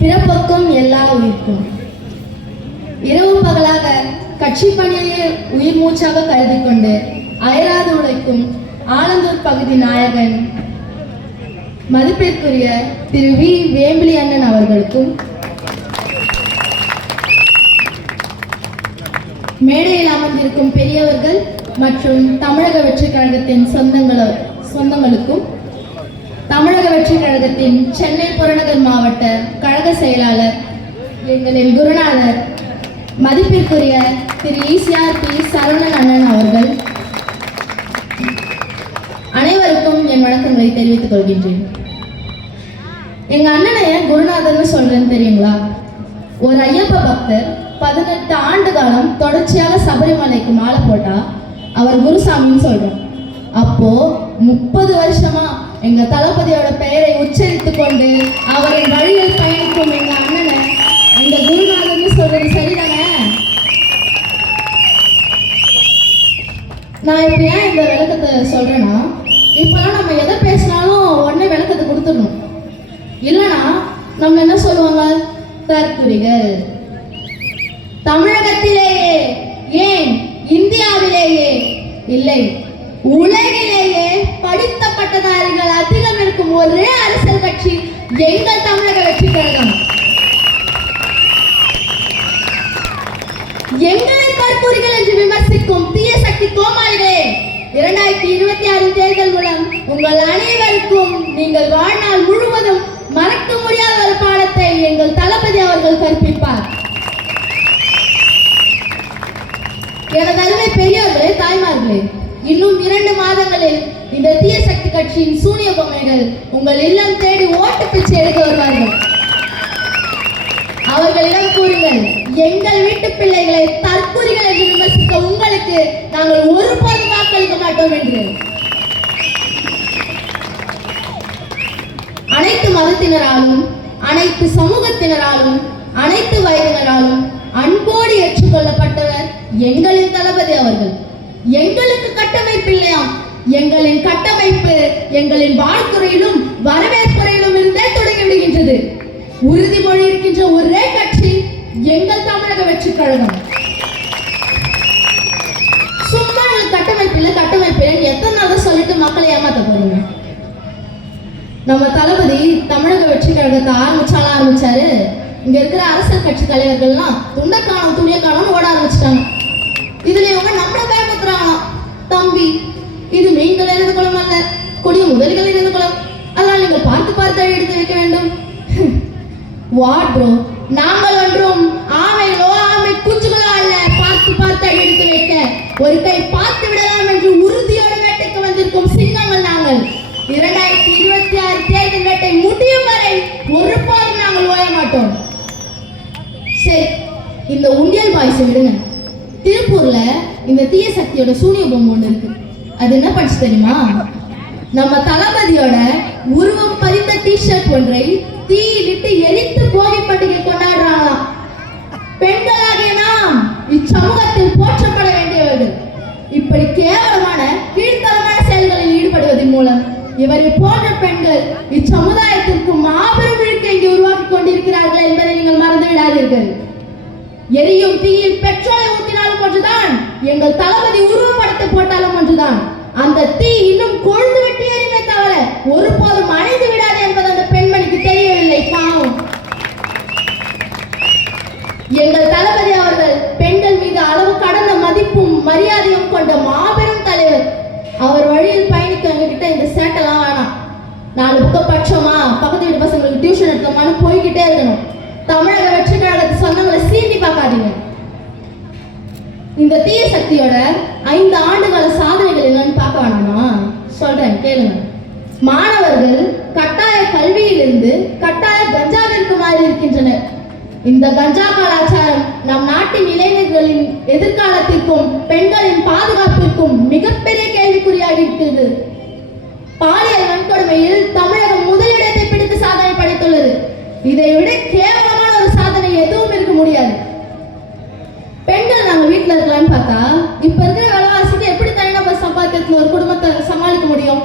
பிறப்புக்கும் எல்லா உயிர்க்கும். இரவு பகலாக கட்சி பணியை உயிர் மூச்சாக கருதி கொண்டு அயராது உழைக்கும் ஆலந்தூர் பகுதி நாயகன் மதிப்பிற்குரிய திரு வி வேம்பிலி அண்ணன் அவர்களுக்கும், மேடையில் அமர்ந்திருக்கும் பெரியவர்கள் மற்றும் தமிழக வெற்றி கழகத்தின் சொந்தங்களுக்கும், தமிழக வெற்றி கழகத்தின் சென்னை புறநகர் மாவட்ட கழக செயலாளர் எங்களின் குருநாதர் மதிப்பிற்குரிய திரு ஈசிஆர் பி சரவணன் அண்ணன் அவர்கள் அனைவருக்கும் என் வணக்கங்களை தெரிவித்துக் கொள்கின்றேன். எங்க அண்ணனை ஏன் குருநாதர்னு சொல்றேன்னு தெரியுங்களா? ஒரு ஐயப்ப பக்தர் 18 ஆண்டு காலம் தொடர்ச்சியாக சபரிமலைக்கு மாலை போட்டா அவர் குருசாமின்னு சொல்றோம். அப்போ 30 வருஷமா எங்க தளபதியோட பெயரை உச்சரித்துக் கொண்டு அவரின் வழியில் பயணிக்கும் எங்க அண்ணனை எங்க குருநாதர்னு சொல்றது சரிதானே? நான் இப்ப ஏன் இந்த விளக்கத்தை சொல்றேன்னா, இப்பெல்லாம் நம்ம எதை பேசினாலும் உடனே விளக்கத்தை கொடுத்துடணும். இல்லைன்னா நம்ம என்ன சொல்லுவாங்க? தற்குறிகள். தமிழகத்திலேயே ஏன் இந்தியாவிலேயே இல்லை, உலகிலேயே படித்த பட்டதாரிகள் அதிகம் இருக்கும் ஒரே அரசியல் கட்சி எங்கள் தமிழக வெற்றி கழகம். எங்களை கற்பூரிகள் என்று விமர்சிக்கும் தீய சக்தி கோமாளிகளே, 2026 தேர்தல் மூலம் உங்கள் அனைவருக்கும் நீங்கள் வாழ்நாள் முழுவதும் மறக்க முடியாத ஒரு பாடத்தை எங்கள் தளபதி அவர்கள் கற்பிப்பார். எனது அருமை பெரியவர்களே, தாய்மார்களே, இன்னும் 2 மாதங்களில் இந்த தீய சக்தி கட்சியின் சூனிய பொம்மைகள் உங்கள் இல்லம் தேடி ஓட்டு பிச்சை எடுக்க வருவார்கள். அவர்களிடம் கூறுங்கள், எங்கள் வீட்டு பிள்ளைகளை தற்கூரிகள் என்று விமர்சிக்க உங்களுக்கு நாங்கள் ஒருபோதும் வாக்களிக்க மாட்டோம் என்று. அனைத்து மதத்தினராலும், அனைத்து சமூகத்தினராலும், அனைத்து வயதினராலும் அன்போடு ஏற்றுக்கொள்ளப்பட்டவர் எங்களின் தளபதி அவர்கள். எங்களுக்கு கட்டமைப்பு இல்லையாம், எங்களின் கட்டமைப்பு எங்களின் வாழ்த்துறையிலும் வரவேற்புறையிலும் இருந்தே தொடங்கி விடுகின்றது. உறுதிமொழி இருக்கின்ற ஒரே கட்சி எங்கள் தமிழக வெற்றி கழகம். சும்மா கட்டமைப்பு எத்தனை நாள் சொல்லிட்டு மக்களை ஏமாத்த போறீங்க? நம்ம தளபதி தமிழக வெற்றி கழகத்தை ஆரம்பிச்சாரு. இங்க இருக்கிற அரசியல் கட்சி தலைவர்கள்லாம் துண்டக்கானம் துணியக்கானம் ஓட ஆரம்பிச்சிட்டாங்க. இதுல இவங்க நம்மள பயமுறுத்துறாங்களாம். தம்பி, இது நீங்கள் இருந்து குளம் அல்ல, கொடிய முதல்கள் இருந்து குளம், அதனால் நீங்கள் பார்த்து எடுத்து வைக்க வேண்டும். வாட் ப்ரோ, நாங்கள் ஒன்றும் ஆமைகளோ ஆமை குஞ்சுகளோ அல்ல பார்த்து எடுத்து வைக்க. ஒரு கை பார்த்து விடலாம் என்று உறுதியோடு வேட்டைக்கு வந்திருக்கும் சிங்கங்கள் நாங்கள். 2026 தேர்தல் வேட்டை முடியும் வரை ஒருபோதும் நாங்கள் ஓய மாட்டோம். சரி, இந்த உண்டியல் பாய்ஸ் விடுங்க. திருப்பூர்ல இந்த தீய சக்தியோட சூனிய பொம்மை ஒன்று இருக்கு. அது என்ன படிச்சு தெரியுமா? நம்ம தளபதியோட உருவம் பதித்த டிஷர்ட் ஒன்றை தீயிலிட்டு எரித்து போகி பண்டிகை கொண்டாடுறாங்களாம். பெண்களாகிய நாம் இச்சமூகத்தில் போற்றப்பட வேண்டியவர்கள். இப்படி கேவலமான கீழ்த்தரமான செயல்களில் ஈடுபடுவதன் மூலம் இவரை போன்ற பெண்கள் இச்சமுதாயத்திற்கு மாபெரும் விழுக்கை இங்கே உருவாக்கி கொண்டிருக்கிறார்கள் என்பதை நீங்கள் மறந்து விடாதீர்கள். எரியும் தீயில் பெட்ரோலை ஊற்றினாலும் ஒன்றுதான், எங்கள் தளபதி உருவப்படுத்த போட்டாலும் ஒன்றுதான். அந்த தீ இன்னும் கொழுந்து விட்டு எரியுமே தவிர ஒருபோதும் அணைந்து விடாது என்பது அந்த பெண்மணிக்கு தெரியவில்லை. பாவம். எங்கள் தளபதி அவர்கள் பெண்கள் மீது அளவு கடந்த மதிப்பும் மரியாதையும் கொண்ட மாபெரும் தலைவர். அவர் வழியில் பயணிக்க எங்ககிட்ட இந்த சேட்டெல்லாம் வேணாம். 4 புக்க பட்சமா, பக்கத்து வீட்டு பசங்களுக்கு டியூஷன் எடுத்தோமான்னு போய்கிட்டே இருக்கணும். தமிழக வெற்றி கழகத்தை சொந்தங்களை சீண்டி பார்க்காதீங்க. இந்த தீய சக்தியோட 5 ஆண்டுகால சாதனைகள் என்னன்னு பார்க்க வேணாமா? சொல்றேன், கேளுங்க. மாணவர்கள் கட்டாய கல்வியிலிருந்து கட்டாய கஞ்சாவிற்கு மாறி இருக்கின்றனர். இந்த கஞ்சா கலாச்சாரம் நம் நாட்டின் இளைஞர்களின் எதிர்காலத்திற்கும் பெண்களின் பாதுகாப்பிற்கும் மிகப்பெரிய கேள்விக்குறியாகி இருக்கிறது. பாலியல் வன்கொடுமையில் தமிழகம் முதலிடத்தை பிடித்து சாதனை படைத்துள்ளது. இதை விட கேவலமான ஒரு சாதனை எதுவும் இருக்க முடியாது. பெண்கள் நாங்க வீட்டுல இருக்கலாம்னு பார்த்தா இப்ப இருக்கிற விலைவாசிக்கு எப்படி தனிநபர் சம்பாத்தியத்துல ஒரு குடும்பத்தை சமாளிக்க முடியும்?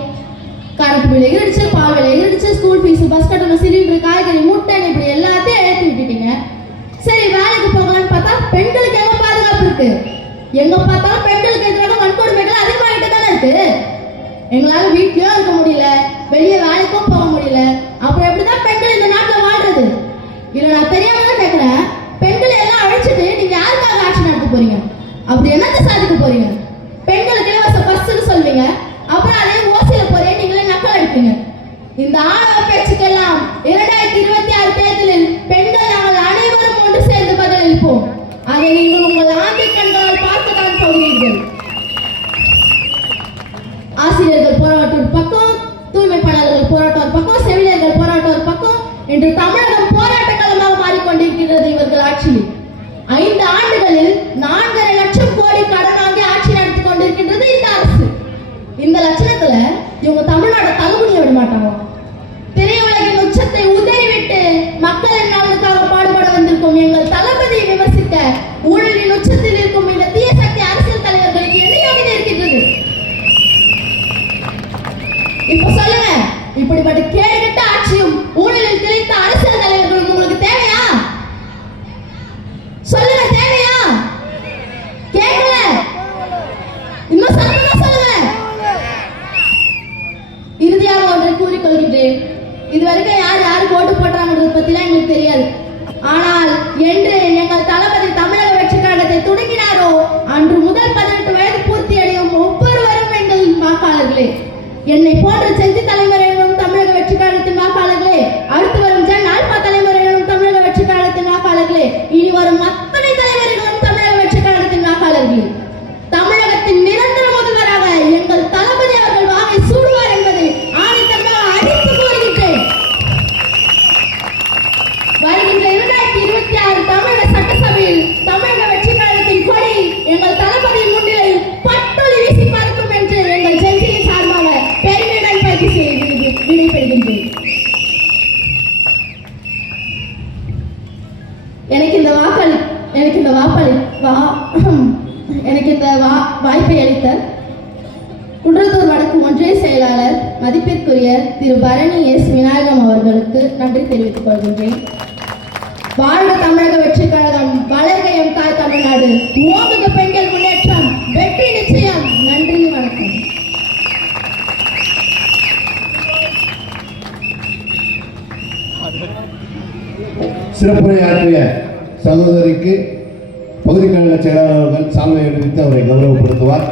கரண்ட் பில் எகிரிச்சு, பால் விலை எகிரிச்சு, ஸ்கூல் ஃபீஸ், பஸ் கட்டணம், சிலிண்டர், காய்கறி, முட்டை, இப்படி எல்லாத்தையும் இருக்கு. எங்க பார்த்தாலும் பெண்களுக்கு எதிராக வன்கொடுமைகள் அதிகமாகிட்டு தானே இருக்கு. எங்களால வீட்லயும் இருக்க முடியல, வெளியே வேலைக்கும் போக முடியல. அப்புறம் எப்படிதான் பெண்கள் இந்த நாட்டுல வாழ்றது? இல்ல நான் தெரியாம தான் கேட்கிறேன், பெண்களை எல்லாம் அழைச்சிட்டு நீங்க யாருக்காக ஆட்சி நடத்த போறீங்க? அப்படி என்னத்தை சாதிக்க போறீங்க? பெண்களுக்கு இலவச பஸ்ன்னு சொல்வீங்க, அப்புறம் அதே ஓசியில போறேன் நீங்களே நக்கல் அடிப்பீங்க. இந்த ஆணவ பேச்சுக்கெல்லாம் 2026 தேர்தலில் பெண்கள் நாங்கள் அனைவரும் ஒன்று சேர்ந்து பதிலளிப்போம். அதை நீங்கள் உங்கள் ஆந்தை கண்களால் பார்க்கத்தான் போகிறீர்கள். ஆசிரியர்கள் போராட்டம் ஒரு பக்கம், தூய்மை பணியாளர்கள் போராட்டம் ஒரு பக்கம், செவிலியர்கள் போராட்டம் ஒரு பக்கம் என்று தமிழகம் போராட்ட களமாக மாறிக்கொண்டிருக்கிறது இவர்கள் ஆட்சியில். 5 ஆண்டுகளில் 4.5 லட்சம் கோடி கடன் வாங்கி ஆட்சி நடத்தி கொண்டிருக்கின்றது இந்த அரசு. இந்த லட்சணத்துல இவங்க தமிழ்நாடு தள்ளுபடிய விட மாட்டாங்களாம். திரையுலகின் உச்சத்தை உதறிவிட்டு மக்களின் நலனுக்காக பாடுபட வந்திருக்கும் எங்கள் தளபதியை விமர்சிக்க ஊழலின் உச்சத்தில் இருக்கும் இந்த தீய சக்தி அரசியல் தலைவர்களுக்கு என்ன யோகிதை இருக்கின்றது? இப்ப சொல்லுங்க, இப்படிப்பட்ட கேடுகட்ட ஆட்சியும் ஊழலில் திளைத்த அரசியல் தலைவர்களும் உங்களுக்கு தேவையா? சொல்லுங்க, தேவையா? கேட்கல, இன்னும் சத்தமா சொல்லுங்க. இறுதியாக ஒன்றை கூறிக்கொள்கின்றேன். இதுவரைக்கும் யாருக்கு ஓட்டு போட்டாங்கிறத பத்திலாம் எங்களுக்கு தெரியாது. ஆனால் என்று எங்கள் தளபதி தமிழக வெற்றி கழகத்தை தொடங்கினாரோ அன்று முதல் 18 வயது பூர்த்தி அடையும் ஒவ்வொருவரும் எங்கள் வாக்காளர்களே. என்னை போன்ற செஞ்சி தலைமுறை எனும் தமிழக வெற்றி கழகத்தின் வாக்காளர்களே, அடுத்து வரும் ஜன் ஆல்பா தலைமுறை எனும் தமிழக வெற்றி கழகத்தின் வாக்காளர்களே, இனி வரும் அத்தனை தலைவர்களும் தமிழக வெற்றி கழகத்தின் வாக்காளர்களே. தமிழகத்தின் நிரந்தர முதல்வராக எங்கள் தளபதி அவர்கள் வாகை சூடுவார் என்பதை ஆணித்தரமாக அடித்து கூறுகின்றேன். வருகின்ற 2026 தமிழக சட்டசபையில் தமிழக வெற்றி கழகத்தின் கொடி எங்கள் தளபதியின் முன்னிலையில் பட்டொலி வீசி பறக்கும் என்று எங்கள் ஜென்சியின் சார்பாக பெருமையுடன் பதிவு செய்து விடைபெறுகின்றேன். எனக்கு இந்த வாய்ப்பை அளித்த குன்றத்தூர் வடக்கு ஒன்றிய செயலாளர் மதிப்பிற்குரிய திரு பரணி எஸ் விநாயகம் அவர்களுக்கு நன்றி தெரிவித்துக் கொள்கின்றேன். வாழ்க தமிழக வெற்றி கழகம், வளர்க எம் தாய் தமிழ்நாடு, ஓங்குக பெண்கள் முன்னேற்றம், வெற்றி நிச்சயம். நன்றி, வணக்கம். சிறப்புரையாற்றிய சகோதரிக்கு பகுதி கழக செயலாளர்கள் சால்வை அணிவித்து அவரை கௌரவப்படுத்துவார்.